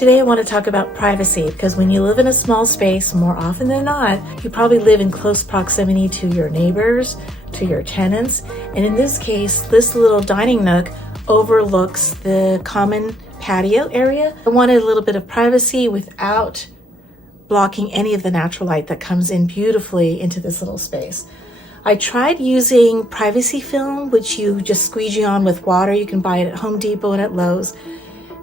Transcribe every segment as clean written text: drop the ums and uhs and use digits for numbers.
Today I want to talk about privacy, because when you live in a small space, more often than not, you probably live in close proximity to your neighbors, to your tenants. And in this case, this little dining nook overlooks the common patio area. I wanted a little bit of privacy without blocking any of the natural light that comes in beautifully into this little space. I tried using privacy film, which you just squeegee on with water. You can buy it at Home Depot and at Lowe's.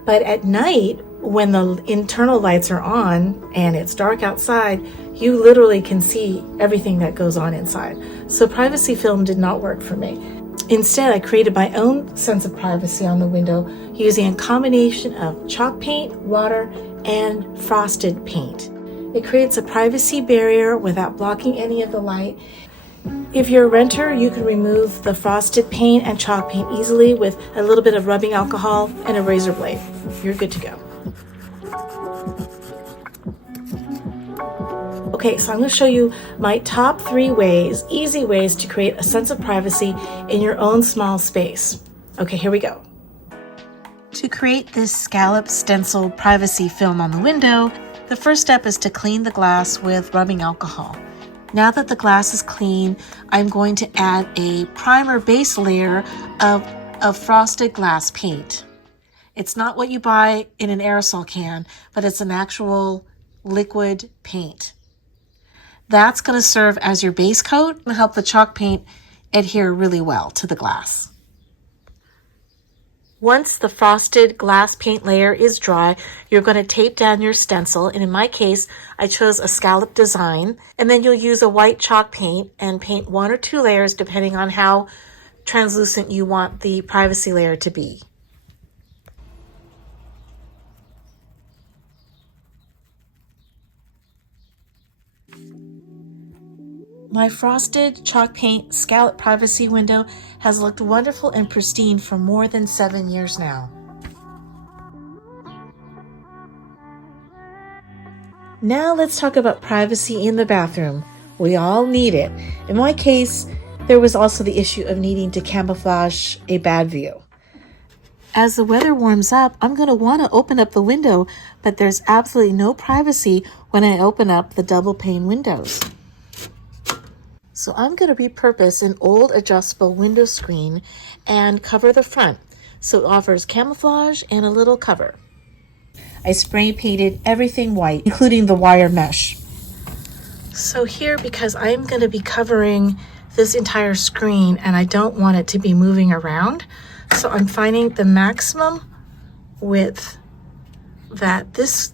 But at night, when the internal lights are on and it's dark outside, you literally can see everything that goes on inside. So privacy film did not work for me. Instead, I created my own sense of privacy on the window using a combination of chalk paint, water, and frosted paint. It creates a privacy barrier without blocking any of the light. If you're a renter, you can remove the frosted paint and chalk paint easily with a little bit of rubbing alcohol and a razor blade. You're good to go. Okay, so I'm going to show you my top 3 ways, easy ways to create a sense of privacy in your own small space. Okay, here we go. To create this scallop stencil privacy film on the window, the first step is to clean the glass with rubbing alcohol. Now that the glass is clean, I'm going to add a primer base layer of frosted glass paint. It's not what you buy in an aerosol can, but it's an actual liquid paint. That's going to serve as your base coat and help the chalk paint adhere really well to the glass. Once the frosted glass paint layer is dry, you're going to tape down your stencil, and in my case, I chose a scallop design, and then you'll use a white chalk paint and paint 1 or 2 layers depending on how translucent you want the privacy layer to be. My frosted chalk paint scallop privacy window has looked wonderful and pristine for more than 7 years now. Now let's talk about privacy in the bathroom. We all need it. In my case, there was also the issue of needing to camouflage a bad view. As the weather warms up, I'm going to want to open up the window, but there's absolutely no privacy when I open up the double pane windows. So I'm going to repurpose an old adjustable window screen and cover the front, so it offers camouflage and a little cover. I spray painted everything white, including the wire mesh. So here, because I'm going to be covering this entire screen and I don't want it to be moving around, so I'm finding the maximum width that this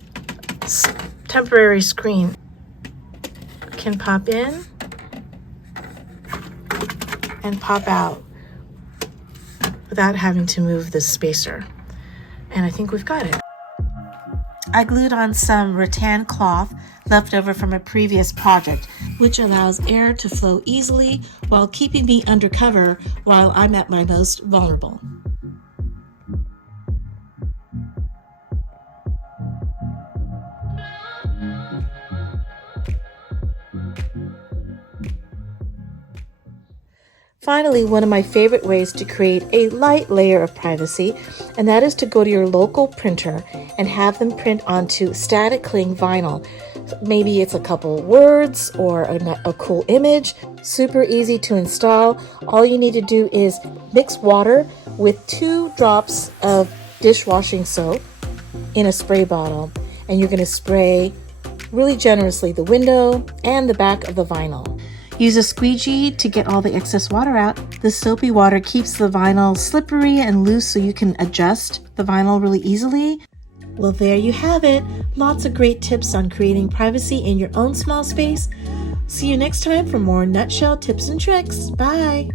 temporary screen can pop in and pop out without having to move this spacer. And I think we've got it. I glued on some rattan cloth left over from a previous project, which allows air to flow easily while keeping me under cover while I'm at my most vulnerable. Finally, one of my favorite ways to create a light layer of privacy, and that is to go to your local printer and have them print onto static cling vinyl. Maybe it's a couple words or a cool image. Super easy to install. All you need to do is mix water with 2 drops of dishwashing soap in a spray bottle, and you're going to spray really generously the window and the back of the vinyl. Use a squeegee to get all the excess water out. The soapy water keeps the vinyl slippery and loose so you can adjust the vinyl really easily. Well, there you have it. Lots of great tips on creating privacy in your own small space. See you next time for more nutshell tips and tricks. Bye.